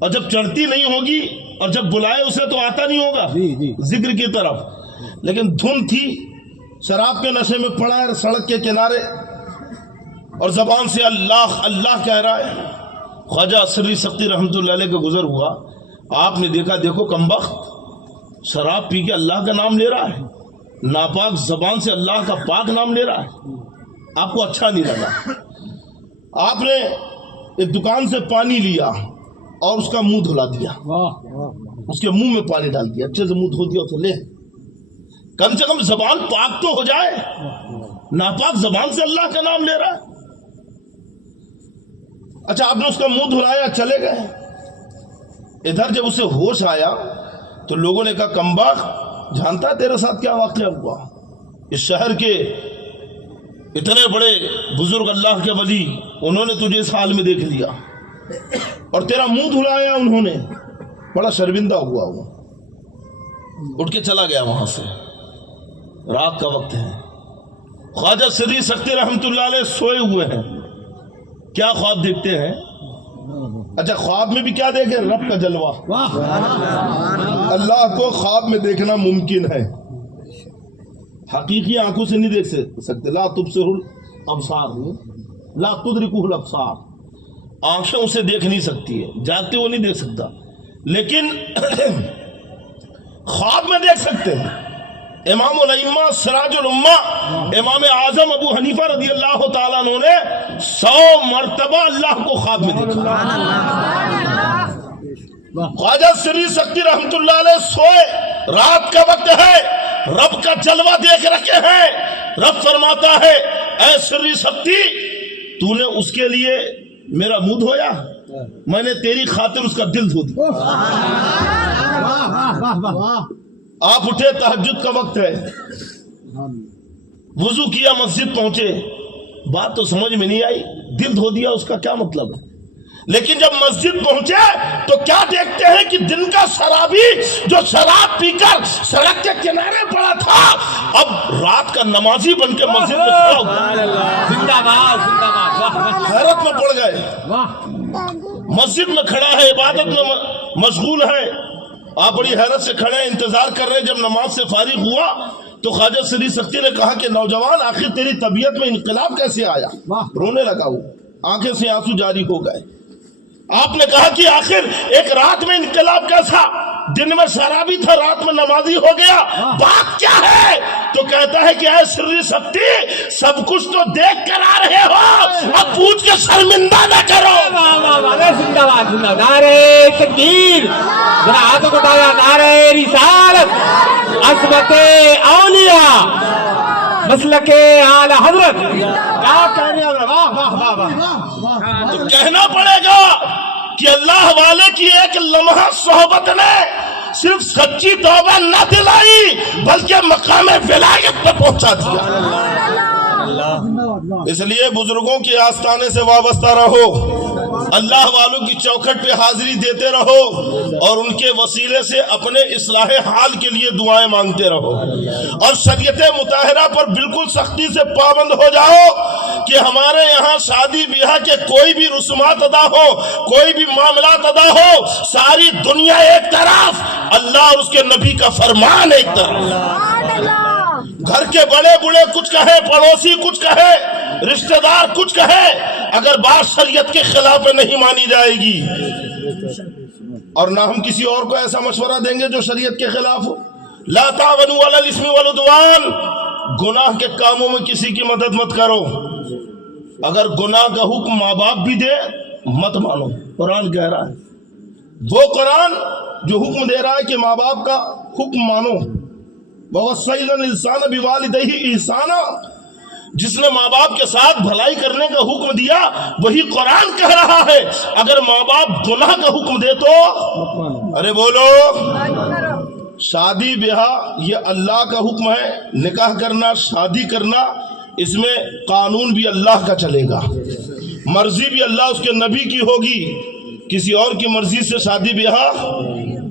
اور جب چڑھتی نہیں ہوگی اور جب بلائے اسے تو آتا نہیں ہوگا ذکر کی طرف. لیکن دھن تھی، شراب کے نشے میں پڑا ہے سڑک کے کنارے اور زبان سے اللہ اللہ کہہ رہا ہے. خواجہ سری سختی رحمت اللہ علیہ کا گزر ہوا، آپ نے دیکھا دیکھو کمبخت شراب پی کے اللہ کا نام لے رہا ہے، ناپاک زبان سے اللہ کا پاک نام لے رہا ہے. آپ کو اچھا نہیں لگا، آپ نے ایک دکان سے پانی لیا اور اس کا منہ دھلا دیا، اس کے منہ میں پانی ڈال دیا، اچھے سے منہ دھو دیا، تو لے کم سے کم زبان پاک تو ہو جائے، ناپاک زبان سے اللہ کا نام لے رہا ہے. اچھا آپ نے اس کا منہ دھلایا، چلے گئے. ادھر جب اسے ہوش آیا تو لوگوں نے کہا کمبخت، جانتا ہے تیرے ساتھ کیا واقعہ ہوا؟ اس شہر کے اتنے بڑے بزرگ اللہ کے ولی، انہوں نے تجھے اس حال میں دیکھ لیا اور تیرا منہ دھلایا انہوں نے. بڑا شرمندہ ہوا وہ، اٹھ کے چلا گیا وہاں سے. رات کا وقت ہے، خواجہ سری سختی رحمت اللہ علیہ سوئے ہوئے ہیں. کیا خواب دیکھتے ہیں؟ اچھا خواب میں بھی کیا دیکھیں؟ رب کا جلوہ. اللہ کو خواب میں دیکھنا ممکن ہے، حقیقی آنکھوں سے نہیں دیکھ سکتے. لا تبصر الابصار، لا تدرکہ الابصار، آنکھیں اسے دیکھ نہیں سکتی ہے، جاتے وہ نہیں دیکھ سکتا، لیکن خواب میں دیکھ سکتے ہیں. امام الائمہ سراج الامہ امام اعظم ابو حنیفہ رضی اللہ تعالیٰ عنہ نے 100 مرتبہ اللہ کو خواب میں دیکھا. خواجہ سری سختی رحمت اللہ علیہ سوئے، رات کا وقت ہے، رب کا جلوہ دیکھ رکھے ہیں. رب فرماتا ہے اے سری سختی، تو نے اس کے لیے میرا منہ دھویا، میں نے تیری خاطر اس کا دل دھو دیا. آپ اٹھے، تہجد کا وقت ہے، وضو کیا، مسجد پہنچے، بات تو سمجھ میں نہیں آئی، دل دھو دیا اس کا کیا مطلب ہے؟ لیکن جب مسجد پہنچے تو کیا دیکھتے ہیں کہ دن کا شرابی جو شراب پی کر سڑک کے کنارے پڑا تھا اب رات کا نمازی بن کے مسجد میں کھڑا ہوا، حیرت میں پڑ گئے، مسجد میں کھڑا ہے، عبادت میں مشغول ہے، آپ بڑی حیرت سے کھڑے ہیں، انتظار کر رہے ہیں۔ جب نماز سے فارغ ہوا تو خواجہ سری سختی نے کہا کہ نوجوان آخر تیری طبیعت میں انقلاب کیسے آیا؟ رونے لگا، وہ آنکھیں سے آنسو جاری ہو گئے۔ آپ نے کہا کہ آخر ایک رات میں انقلاب کیسا؟ دن میں شرابی تھا، رات میں نمازی ہو گیا، بات کیا ہے؟ تو کہتا ہے کہ اے سری سختی، سب کچھ تو دیکھ کر آ رہے ہو، اب پوچھ کے شرمندہ نہ کرو۔ نعرے تکبیر، ذرا ہاتھوں کو اٹھایا، نعرے رسالت، عصمت اولیاء، مسلک اعلی حضرت، کیا کہنے ہیں؟ واہ واہ واہ واہ۔ تو کہنا پڑے گا کہ اللہ والے کی ایک لمحہ صحبت نے صرف سچی توبہ نہ دلائی بلکہ مقام ولایت پہ پہنچا دیا۔ اس لیے بزرگوں کے آستانے سے وابستہ رہو، اللہ والوں کی چوکھٹ پہ حاضری دیتے رہو اور ان کے وسیلے سے اپنے اصلاح حال کے لیے دعائیں مانگتے رہو، اور شریعت مطہرہ پر بالکل سختی سے پابند ہو جاؤ کہ ہمارے یہاں شادی بیاہ کے کوئی بھی رسومات ادا ہو، کوئی بھی معاملات ادا ہو، ساری دنیا ایک طرف، اللہ اور اس کے نبی کا فرمان ایک طرف۔ گھر کے بڑے بڑے کچھ کہے، پڑوسی کچھ کہے، رشتہ دار کچھ کہے، اگر بات شریعت کے خلاف نہیں مانی جائے گی، اور نہ ہم کسی اور کو ایسا مشورہ دیں گے جو شریعت کے خلاف ہو۔ لا تعاونوا علی الاثم والعدوان، گناہ کے کاموں میں کسی کی مدد مت کرو، اگر گناہ کا حکم ماں باپ بھی دے مت مانو، قرآن کہہ رہا ہے، وہ قرآن جو حکم دے رہا ہے کہ ماں باپ کا حکم مانو۔ وَوَصَّيْنَا الْإِنسَانَ بِوَالِدَيْهِ إِحْسَانًا، جس نے ماں باپ کے ساتھ بھلائی کرنے کا حکم دیا وہی قرآن کہہ رہا ہے اگر ماں باپ گناہ کا حکم دے تو ارے بولو۔ شادی بیاہ یہ اللہ کا حکم ہے، نکاح کرنا، شادی کرنا، اس میں قانون بھی اللہ کا چلے گا، مرضی بھی اللہ اس کے نبی کی ہوگی، کسی اور کی مرضی سے شادی بیاہ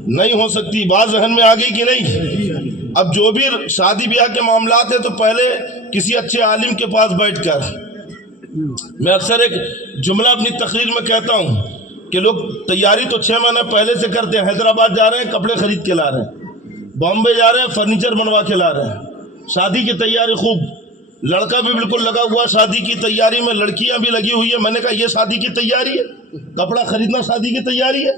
نہیں ہو سکتی۔ بات ذہن میں آ گئی کہ نہیں؟ اب جو بھی شادی بیاہ کے معاملات ہیں تو پہلے کسی اچھے عالم کے پاس بیٹھ کر، میں اکثر ایک جملہ اپنی تقریر میں کہتا ہوں کہ لوگ تیاری تو 6 مہینے پہلے سے کرتے ہیں، حیدرآباد جا رہے ہیں کپڑے خرید کے لا رہے ہیں، بامبے جا رہے ہیں فرنیچر بنوا کے لا رہے ہیں، شادی کی تیاری خوب، لڑکا بھی بالکل لگا ہوا شادی کی تیاری میں، لڑکیاں بھی لگی ہوئی ہیں۔ میں نے کہا یہ شادی کی تیاری ہے؟ کپڑا خریدنا شادی کی تیاری ہے؟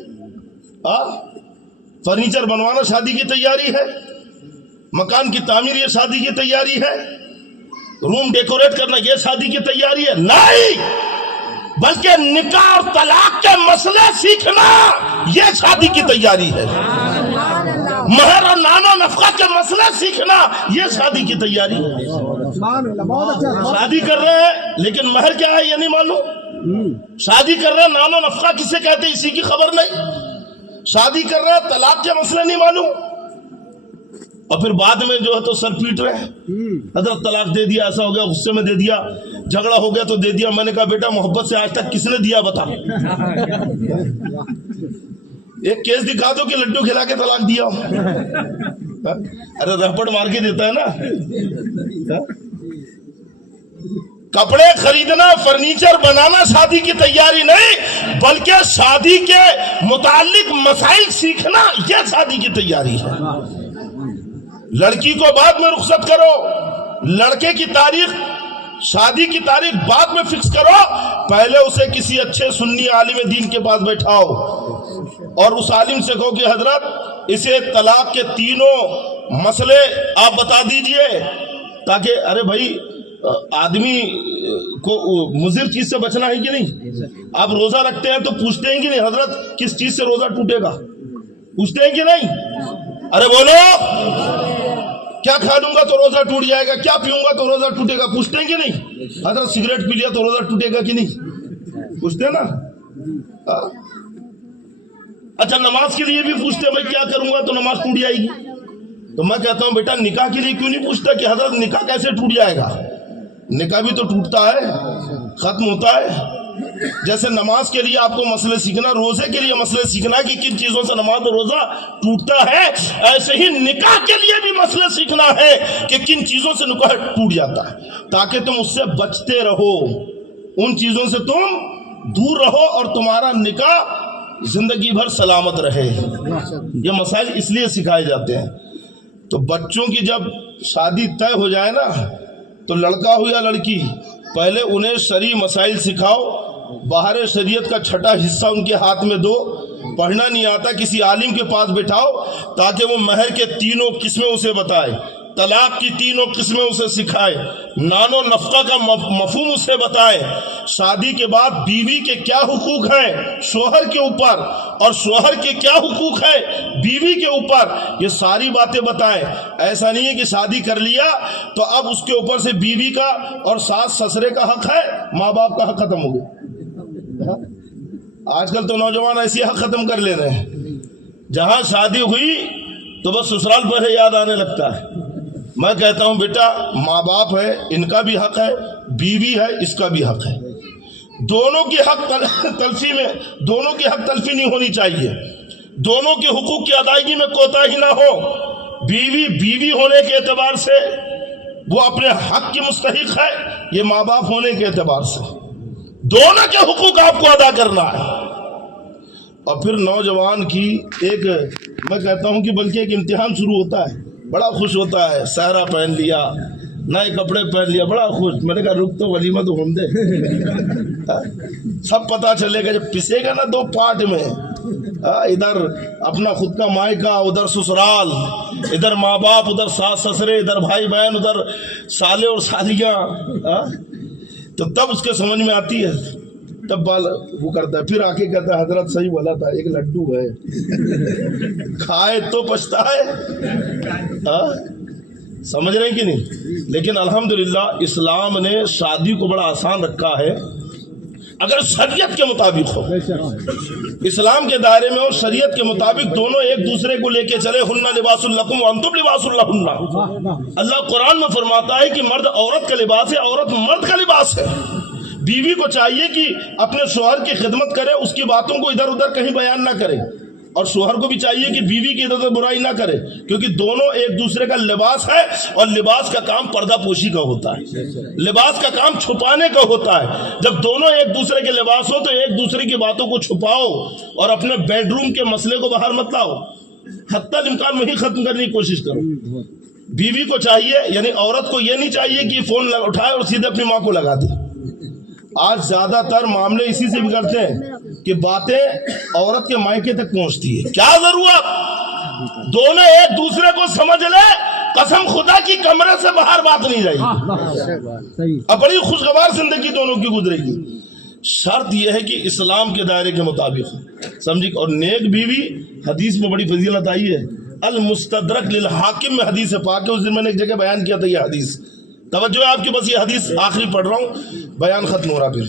فرنیچر بنوانا شادی کی تیاری ہے؟ مکان کی تعمیر یہ شادی کی تیاری ہے؟ روم ڈیکوریٹ کرنا یہ شادی کی تیاری ہے؟ نہیں، بلکہ نکاح اور طلاق کے مسئلے سیکھنا یہ شادی کی تیاری ہے، مہر اور نان و نفقہ کے مسئلے سیکھنا یہ شادی کی تیاری ہے۔ شادی کر رہے ہیں لیکن مہر کیا ہے یہ نہیں معلوم، شادی کر رہے ہیں نان و نفقہ کسے کہتے ہیں اسی کی خبر نہیں، شادی کر رہے ہیں طلاق کے مسئلے نہیں معلوم، اور پھر بعد میں جو ہے تو سر پیٹ رہے ہیں، حضرت طلاق دے دیا، ایسا ہو گیا، غصے میں دے دیا، جھگڑا ہو گیا تو دے دیا۔ میں نے کہا بیٹا محبت سے آج تک کس نے دیا بتا، ایک کیس دکھا دو کہ لڈو کھلا کے طلاق دیا ہو، ارے رپٹ مار کے دیتا ہے نا۔ کپڑے خریدنا، فرنیچر بنانا شادی کی تیاری نہیں، بلکہ شادی کے متعلق مسائل سیکھنا یہ شادی کی تیاری ہے۔ لڑکی کو بعد میں رخصت کرو، لڑکے کی تاریخ، شادی کی تاریخ بعد میں فکس کرو، پہلے اسے کسی اچھے سنی عالم دین کے پاس بیٹھاؤ اور اس عالم سے کہو کہ حضرت اسے طلاق کے تینوں مسئلے آپ بتا دیجئے، تاکہ ارے بھائی آدمی کو مضر چیز سے بچنا ہے کہ نہیں؟ آپ روزہ رکھتے ہیں تو پوچھتے ہیں کہ نہیں حضرت کس چیز سے روزہ ٹوٹے گا، پوچھتے ہیں کہ نہیں؟ ارے بولو، کیا کھا لوں گا تو روزہ ٹوٹ جائے گا، کیا پیوں گا تو روزہ ٹوٹے گا، پوچھتے ہیں کہ نہیں؟ حضرت سگریٹ پی لیا تو روزہ ٹوٹے گا کہ نہیں؟ پوچھتے ہیں نا۔ اچھا نماز کے لیے بھی پوچھتے ہیں، بھائی کیا کروں گا تو نماز ٹوٹ جائے گی؟ تو میں کہتا ہوں بیٹا نکاح کے لیے کیوں نہیں پوچھتا کہ حضرت نکاح کیسے ٹوٹ جائے گا؟ نکاح بھی تو ٹوٹتا ہے، ختم ہوتا ہے، جیسے نماز کے لیے آپ کو مسئلے سیکھنا، روزے کے لیے مسئلے سیکھنا کہ کن چیزوں سے نماز اور روزہ ٹوٹتا ہے، ایسے ہی نکاح کے لیے بھی مسئلے سیکھنا ہے کہ کن چیزوں سے نکاح ٹوٹ جاتا ہے، تاکہ تم اس سے بچتے رہو، ان چیزوں سے تم دور رہو اور تمہارا نکاح زندگی بھر سلامت رہے۔ یہ مسائل اس لیے سکھائے جاتے ہیں۔ تو بچوں کی جب شادی طے ہو جائے نا، تو لڑکا ہو یا لڑکی، پہلے انہیں شرعی مسائل سکھاؤ، باہر شریعت کا چھٹا حصہ ان کے ہاتھ میں دو، پڑھنا نہیں آتا کسی عالم کے پاس بٹھاؤ تاکہ وہ مہر کے تینوں قسمیں اسے بتائے، طلاق کی تینوں قسمیں اسے سکھائے، نان و نفقہ کا مفہوم اسے بتائے، شادی کے بعد بیوی کے کیا حقوق ہیں شوہر کے اوپر اور شوہر کے کیا حقوق ہیں بیوی کے اوپر، یہ ساری باتیں بتائیں۔ ایسا نہیں ہے کہ شادی کر لیا تو اب اس کے اوپر سے بیوی کا اور ساس سسرے کا حق ہے، ماں باپ کا حق ختم ہو گیا۔ آج کل تو نوجوان ایسی حق ختم کر لے رہے ہیں، جہاں شادی ہوئی تو بس سسرال پر یاد آنے لگتا ہے۔ میں کہتا ہوں بیٹا، ماں باپ ہے، ان کا بھی حق ہے، بیوی ہے، اس کا بھی حق ہے، دونوں کی حق تلفی میں دونوں کی حق تلفی نہیں ہونی چاہیے، دونوں کے حقوق کی ادائیگی میں کوتاہی نہ ہو۔ بیوی ہونے کے اعتبار سے وہ اپنے حق کی مستحق ہے، یہ ماں باپ ہونے کے اعتبار سے دونوں کے حقوق آپ کو ادا کرنا ہے۔ اور پھر نوجوان کی ایک، میں کہتا ہوں کہ بلکہ ایک امتحان شروع ہوتا ہے، بڑا خوش ہوتا ہے، سہرا پہن لیا، نئے کپڑے پہن لیا، بڑا خوش۔ میں نے کہا رک تو ولیمہ تو ہم دے، سب پتا چلے گا، جب پسے گا نا دو پارٹ میں، ادھر اپنا خود کا مائکہ، ادھر سسرال، ادھر ماں باپ، ادھر ساس سسرے، ادھر بھائی بہن، ادھر سالے اور سالیاں، تو تب اس کے سمجھ میں آتی ہے، تب بال وہ کرتا ہے، پھر آ کے کہتا ہے حضرت صحیح بولا تھا، ایک لڈو ہے، کھائے تو پچھتا ہے۔ سمجھ رہے ہیں کہ نہیں؟ لیکن الحمدللہ اسلام نے شادی کو بڑا آسان رکھا ہے، اگر شریعت کے مطابق ہو، اسلام کے دائرے میں ہو، شریعت کے مطابق دونوں ایک دوسرے کو لے کے چلے۔ ہن لباس لکم وانتم لباس لہن۔ اللہ قرآن میں فرماتا ہے کہ مرد عورت کا لباس ہے، عورت مرد کا لباس ہے۔ بیوی کو چاہیے کہ اپنے شوہر کی خدمت کرے، اس کی باتوں کو ادھر ادھر کہیں بیان نہ کرے، اور شوہر کو بھی چاہیے کہ بیوی کی ادھر ادھر برائی نہ کرے، کیونکہ دونوں ایک دوسرے کا لباس ہے، اور لباس کا کام پردہ پوشی کا ہوتا ہے، لباس کا کام چھپانے کا ہوتا ہے۔ جب دونوں ایک دوسرے کے لباس ہو تو ایک دوسرے کی باتوں کو چھپاؤ اور اپنے بیڈ روم کے مسئلے کو باہر مت لاؤ، حتی الامکان وہی ختم کرنے کی کوشش کرو۔ بیوی کو چاہیے، یعنی عورت کو یہ نہیں چاہیے کہ فون اٹھائے اور سیدھے اپنی ماں کو لگا دے۔ آج زیادہ تر معاملے اسی سے بگڑتے ہیں کہ باتیں عورت کے مائکے تک پہنچتی ہے۔ کیا ضرورت، دونوں ایک دوسرے کو سمجھ لے، قسم خدا کی کمرے سے باہر بات نہیں رہے گی، اب بڑی خوشگوار زندگی دونوں کی گزرے گی۔ شرط یہ ہے کہ اسلام کے دائرے کے مطابق سمجھی۔ اور نیک بیوی، حدیث میں بڑی فضیلت آئی ہے، المستدرک للحاکم میں حدیث پاک ہے، اس دن میں نے ایک جگہ بیان کیا تھا یہ حدیث، توجہ ہے آپ کی، بس یہ حدیث آخری پڑھ رہا ہوں، بیان ختم ہو رہا، پھر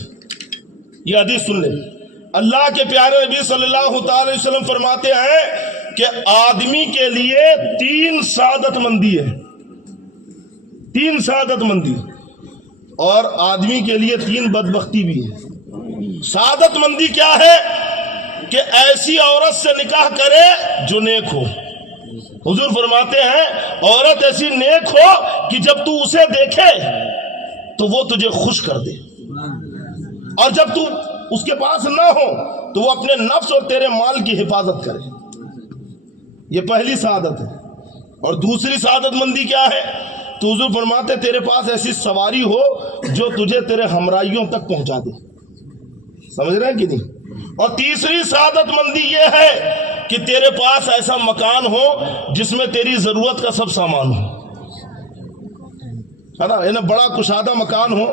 یہ حدیث سن لیں۔ اللہ کے پیارے نبی صلی اللہ تعالی وسلم فرماتے ہیں کہ آدمی کے لیے 3 سعادت مندی ہے، 3 سعادت مندی، اور آدمی کے لیے 3 بدبختی بھی ہے۔ سعادت مندی کیا ہے؟ کہ ایسی عورت سے نکاح کرے جو نیک ہو۔ حضور فرماتے ہیں عورت ایسی نیک ہو کہ جب تو اسے دیکھے تو وہ تجھے خوش کر دے، اور جب تو اس کے پاس نہ ہو تو وہ اپنے نفس اور تیرے مال کی حفاظت کرے۔ یہ پہلی سعادت ہے۔ اور دوسری سعادت مندی کیا ہے؟ تو حضور فرماتے تیرے پاس ایسی سواری ہو جو تجھے تیرے ہمراہیوں تک پہنچا دے۔ سمجھ رہے ہیں کہ نہیں؟ اور تیسری سعادت مندی یہ ہے کہ تیرے پاس ایسا مکان ہو جس میں تیری ضرورت کا سب سامان ہو، ہے نا، یعنی بڑا کشادہ مکان ہو۔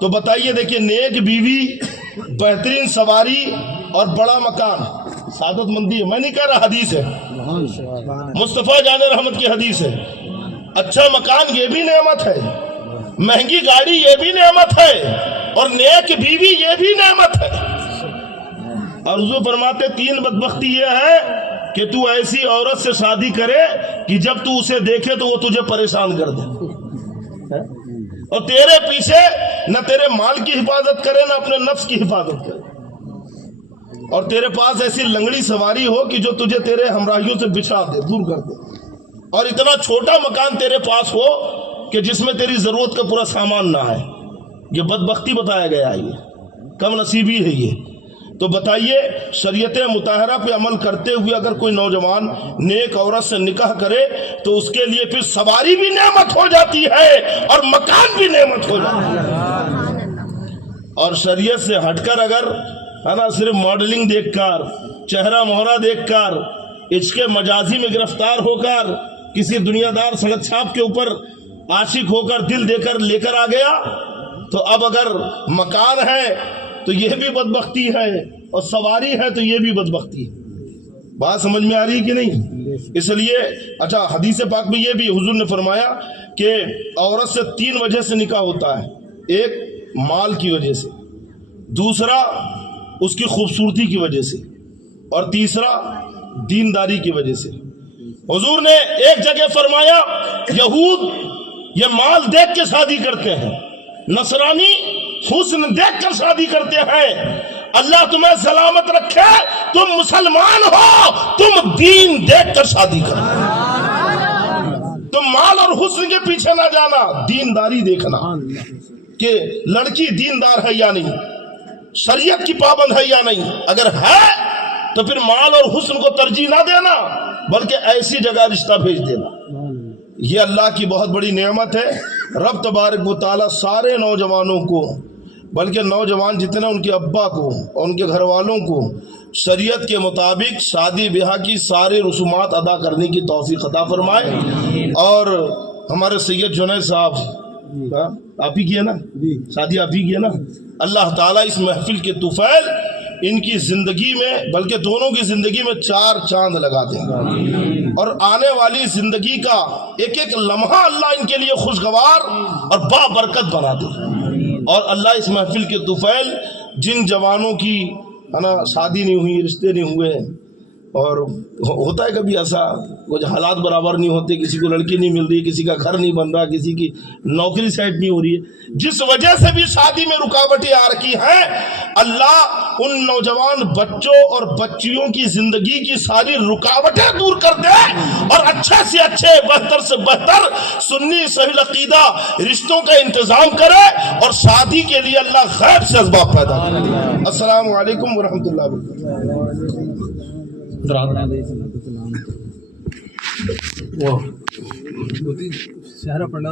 تو بتائیے، دیکھیے، نیک بیوی، بہترین سواری اور بڑا مکان، سعادت مندی ہے۔ میں نہیں کہہ رہا، حدیث ہے، مصطفیٰ جان رحمت کی حدیث ہے۔ اچھا مکان یہ بھی نعمت ہے، مہنگی گاڑی یہ بھی نعمت ہے، اور نیک بیوی یہ بھی نعمت ہے۔ اور حضور فرماتے 3 بدبختی یہ ہے کہ تو ایسی عورت سے شادی کرے کہ جب تو اسے دیکھے تو وہ تجھے پریشان کر دے، اور تیرے پیچھے نہ تیرے مال کی حفاظت کرے نہ اپنے نفس کی حفاظت کرے۔ اور تیرے پاس ایسی لنگڑی سواری ہو کہ جو تجھے تیرے ہمراہیوں سے بچھا دے، دور کر دے، اور اتنا چھوٹا مکان تیرے پاس ہو کہ جس میں تیری ضرورت کا پورا سامان نہ ہے۔ یہ بدبختی بتایا گیا ہے، یہ کم نصیبی ہے۔ یہ تو بتائیے، شریعت مطہرہ پہ عمل کرتے ہوئے اگر کوئی نوجوان نیک عورت سے نکاح کرے تو اس کے لیے پھر سواری بھی نعمت ہو جاتی ہے اور مکان بھی نعمت ہو جاتا ہے۔ اور شریعت سے ہٹ کر اگر ہے نا صرف ماڈلنگ دیکھ کر، چہرہ مہرہ دیکھ کر، عشق مجازی میں گرفتار ہو کر، کسی دنیا دار سڑک چھاپ کے اوپر عاشق ہو کر دل دے کر لے کر آ گیا، تو اب اگر مکان ہے تو یہ بھی بدبختی ہے، اور سواری ہے تو یہ بھی بدبختی ہے۔ بات سمجھ میں آ رہی کہ نہیں؟ اس لیے اچھا، حدیث پاک میں یہ بھی حضور نے فرمایا کہ عورت سے 3 وجہ سے نکاح ہوتا ہے۔ ایک مال کی وجہ سے، دوسرا اس کی خوبصورتی کی وجہ سے، اور تیسرا دینداری کی وجہ سے۔ حضور نے ایک جگہ فرمایا یہود یہ مال دیکھ کے شادی کرتے ہیں، نصرانی حسن دیکھ کر شادی کرتے ہیں۔ اللہ تمہیں سلامت رکھے، تم مسلمان ہو، تم دین دیکھ کر شادی کرو، تم مال اور حسن کے پیچھے نہ جانا، دینداری دیکھنا کہ لڑکی دیندار ہے یا نہیں، شریعت کی پابند ہے یا نہیں۔ اگر ہے تو پھر مال اور حسن کو ترجیح نہ دینا، بلکہ ایسی جگہ رشتہ بھیج دینا۔ یہ اللہ کی بہت بڑی نعمت ہے۔ رب تبارک و تعالیٰ سارے نوجوانوں کو، بلکہ نوجوان جتنے ان کے ابا کو اور ان کے گھر والوں کو شریعت کے مطابق شادی بیاہ کی سارے رسومات ادا کرنے کی توفیق عطا فرمائے۔ اور ہمارے سید جنید صاحب، آپ ہی کی ہے نا شادی، آپ ہی کی ہے نا، اللہ تعالیٰ اس محفل کے طفیل ان کی زندگی میں، بلکہ دونوں کی زندگی میں 4 چاند لگا دیں، اور آنے والی زندگی کا ایک ایک لمحہ اللہ ان کے لیے خوشگوار اور بابرکت بنا دے۔ اور اللہ اس محفل کے طفیل جن جوانوں کی ہے نا شادی نہیں ہوئی، رشتے نہیں ہوئے، اور ہوتا ہے کبھی ایسا کچھ حالات برابر نہیں ہوتے، کسی کو لڑکی نہیں مل رہی، کسی کا گھر نہیں بن رہا، کسی کی نوکری سیٹ نہیں ہو رہی ہے، جس وجہ سے بھی شادی میں رکاوٹیں آ رکھی ہیں، اللہ ان نوجوان بچوں اور بچیوں کی زندگی کی ساری رکاوٹیں دور کر دے، اور اچھے سے اچھے، بہتر سے بہتر سنی صحیح عقیدہ رشتوں کا انتظام کرے، اور شادی کے لیے اللہ غیب سے اسباب پیدا کرے۔ السلام علیکم ورحمۃ اللہ وبرکاتہ۔ شہرہ پڑھنا